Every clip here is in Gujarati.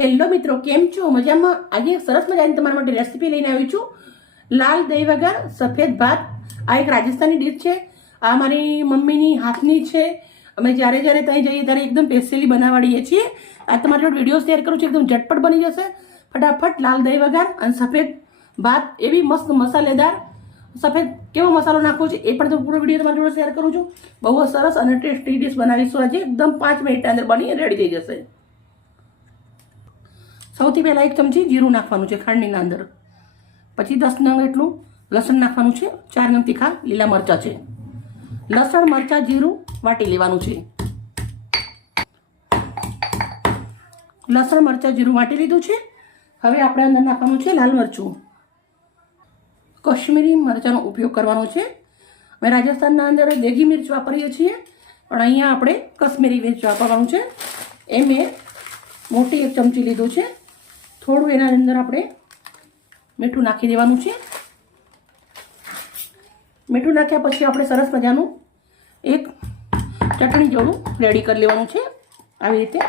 હેલો મિત્રો કેમ છો? મજામાં? આજે સરસ મજાની તમારા માટે રેસીપી લઈને આવી છું. લાલ દહીં વગર સફેદ ભાત. આ એક રાજસ્થાની ડીશ છે. આ મારી મમ્મીની હાથની છે. અમે જ્યારે જ્યારે ત્યાં જઈએ ત્યારે એકદમ સ્પેશિયલી બનાવાડીએ છીએ. આ તમારી જોડે વીડિયો શેર કરું છું. એકદમ ઝટપટ બની જશે. ફટાફટ લાલ દહીં વગર અને સફેદ ભાત. એવી મસ્ત મસાલેદાર સફેદ કેવો મસાલો નાખવો છે એ પણ તો પૂરો વીડિયો તમારી જોડે શેર કરું છું. બહુ સરસ અને ટેસ્ટી ડીશ બનાવીશું આજે. એકદમ પાંચ મિનિટની અંદર બની રેડી થઈ જશે. સૌથી પહેલાં એક ચમચી જીરું નાખવાનું છે ખાંડની અંદર. પછી દસ નંગ એટલું લસણ નાખવાનું છે, ચાર નંગ તીખા લીલા મરચાં છે. લસણ, મરચાં, જીરું વાટી લેવાનું છે. લસણ, મરચાં, જીરું વાટી લીધું છે. હવે આપણે અંદર નાખવાનું છે લાલ મરચું. કશ્મીરી મરચાંનો ઉપયોગ કરવાનો છે. અમે રાજસ્થાનના અંદર દેગી મિર્ચ વાપરીએ છીએ, પણ અહીંયા આપણે કશ્મીરી મિર્ચ વાપરવાનું છે. એ મેં મોટી એક ચમચી લીધું છે. થોડું એના અંદર આપણે મીઠું નાખી દેવાનું છે. મીઠું નાખ્યા પછી આપણે સરસ મજાનું એક ચટણી જેવું રેડી કરી લેવાનું છે. આવી રીતે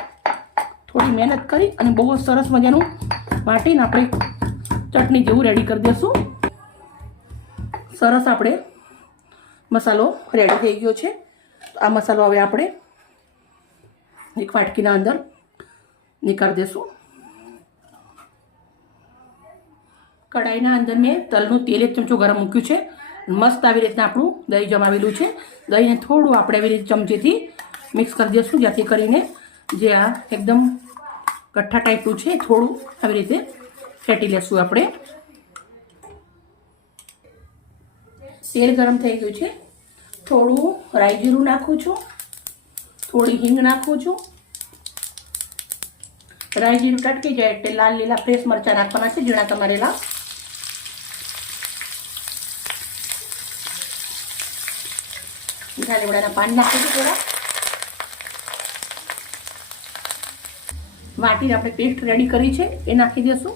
થોડી મહેનત કરી અને બહુ સરસ મજાનું વાટીને આપણે ચટણી જેવું રેડી કરી દઈશું સરસ આપણે મસાલો રેડી થઈ ગયો છે. આ મસાલો હવે આપણે એક વાટકીના અંદર નીકાળી દઈશું કઢાઈના અંદર મેં તલનું તેલ એક ચમચો ગરમ મૂક્યું છે. મસ્ત આવી રીતના આપણું દહીં જમાવેલું છે. દહીંને થોડું આપણે આવી રીતે ચમચીથી મિક્સ કરી દઈશું, જેથી કરીને જે આ એકદમ કઠ્ઠા ટાઈપનું છે થોડું આવી રીતે ફેટી લેશું આપણે. તેલ ગરમ થઈ ગયું છે. થોડું રાઈ જીરું નાખું છું. થોડી હિંગ નાખું છું. રાઈ જીરું ટટકી જાય એટલે લાલ લીલા ફ્રેશ મરચાં નાખવાના છે, ઝીણા તમારેલા. મીઠા લીમડાના પાન નાખીશું થોડા વાટીને આપણે પેસ્ટ રેડી કરી છે એ નાખી દઈશું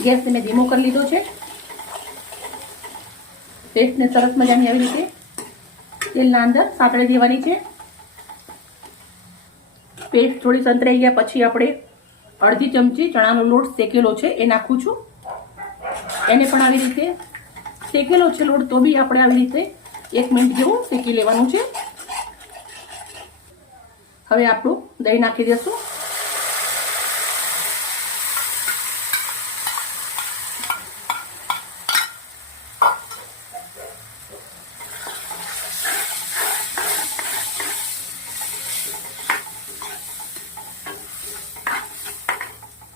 ગેસને મેં ધીમો કરી લીધો છે પેસ્ટને સરસ મજાની આવી રીતે તેલના અંદર સાંતળી દેવાની છે પેસ્ટ થોડી સંતરાઈ ગયા પછી આપણે અડધી ચમચી ચણાનો લોટ શેકેલો છે, એ નાખું છું. એને પણ આવી રીતે શેકેલો છે લોટ, તો બી આપણે આવી રીતે એક મિનિટ જેવું શેકી લેવાનું છે. હવે આપણું દહીં નાખી દઈશું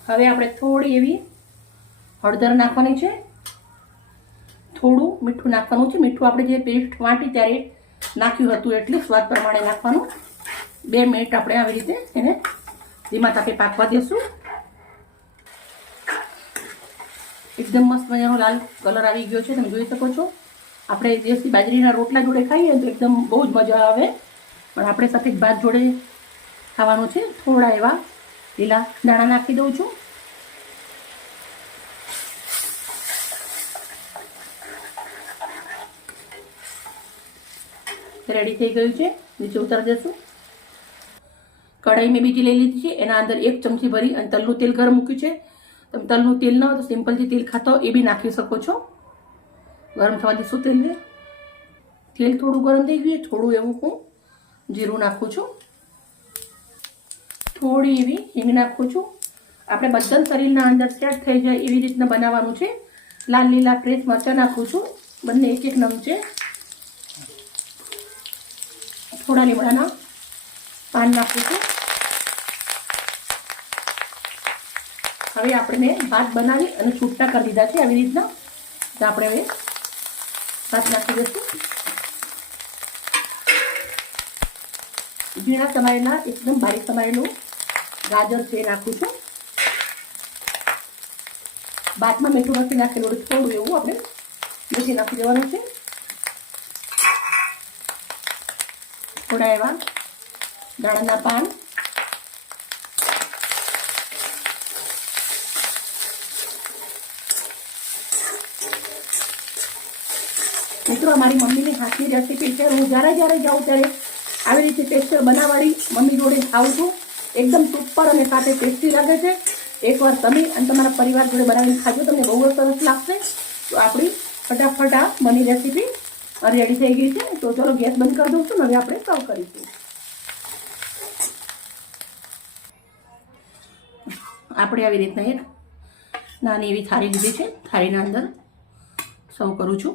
હવે આપણે થોડી એવી હળદર નાખવાની છે. થોડું મીઠું નાખવાનું છે. મીઠું આપણે જે પેસ્ટ વાંટી ત્યારે નાખ્યું હતું એટલે સ્વાદ પ્રમાણે નાખવાનું. બે મિનિટ આપણે આવી રીતે એને ધીમા તાપે પાકવા દઈશું એકદમ મસ્ત મજાનો લાલ કલર આવી ગયો છે. તમે જોઈ શકો છો. આપણે દેશી બાજરીના રોટલા જોડે ખાઈએ તો એકદમ બહુ જ મજા આવે. પણ આપણે સફેદ ભાત જોડે ખાવાનું છે. થોડા એવા લીલા દાણા નાખી દઉં છું. રેડી થઈ ગયું છે. નીચે ઉતારી દઈશું. કઢાઈ મેં બીજી લઈ લીધી છે. એના અંદર એક ચમચી ભરી અને તલનું તેલ ગરમ મૂક્યું છે. તમે તલનું તેલ ન તો સિમ્પલ જે તેલ ખાતા એ બી નાખી શકો છો. ગરમ થવા દઈશું તેલને. તેલ થોડું ગરમ થઈ ગયું થોડું એવું હું જીરું નાખું છું. થોડી એવી હિંગ નાખું છું. આપણે બધા શરીરના અંદર સેટ થઈ જાય એવી રીતના બનાવવાનું છે. લાલ લીલા ફ્રેશ મરચાં નાખું છું. બંને એક એક નમચે થોડા લીમડાના પાન નાખું છું. હવે આપણે ભાત બનાવી અને છૂટા કરી દીધા છે આવી રીતના. આપણે હવે ભાત નાખી દઈશું. ઝીણા સમાયેલા, એકદમ બારીક સમારેલું ગાજર છે નાખું છું. બાદમાં મીઠું નથી નાખેલું થોડું એવું આપણે મીઠી નાખી દેવાનું છે. થોડા એવા દાણાના પાન. મિત્રો, અમારી મમ્મીની હાથની રેસીપી છે. હું જ્યારે જ્યારે જાઉં ત્યારે આવી રીતે ટેસ્ટર બનાવવાળી મમ્મી જોડે ખાઉં છું. એકદમ સુપર અને સાથે ટેસ્ટી લાગે છે. એકવાર તમે અને તમારા પરિવાર જોડે બનાવીને ખાજો તમને બહુ સરસ લાગશે. તો આપણી ફટાફટ આ બની રેસીપી રેડી થઈ ગઈ છે. તો ચલો ગેસ બંધ કરી દઉં છું, હવે આપણે સર્વ કરીશું. આપણે આવી રીતના એક નાની એવી થાળી લીધી છે. થાળીના અંદર સર્વ કરું છું.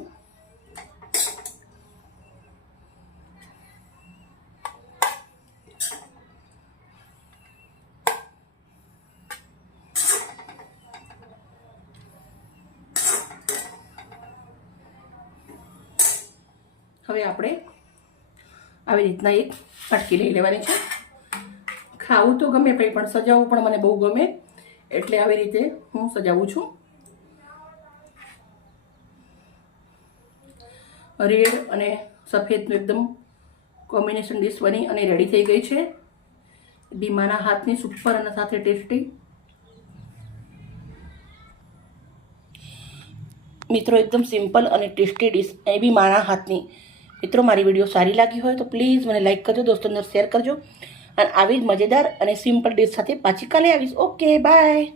હવે આપણે આવી રીતના એક અટકી લઈ લેવાની છે. ખાવું તો ગમે કંઈ પણ, સજાવવું પણ મને બહુ ગમે. એટલે આવી રીતે હું સજાવું છું. રેડ અને સફેદનું એકદમ કોમ્બિનેશન ડીશ બની અને રેડી થઈ ગઈ છે. બીમાના હાથની સુપર અને સાથે ટેસ્ટી. મિત્રો, એકદમ સિમ્પલ અને ટેસ્ટી ડીશ, એ બી મારા હાથની. મિત્રો, મારી વીડિયો સારી લાગી હોય તો પ્લીઝ મને લાઈક કરજો, દોસ્તોને શેર કરજો. અને આવી જ મજેદાર અને સિમ્પલ ડીશ સાથે પાછી કાલે આવીશ. Okay, bye.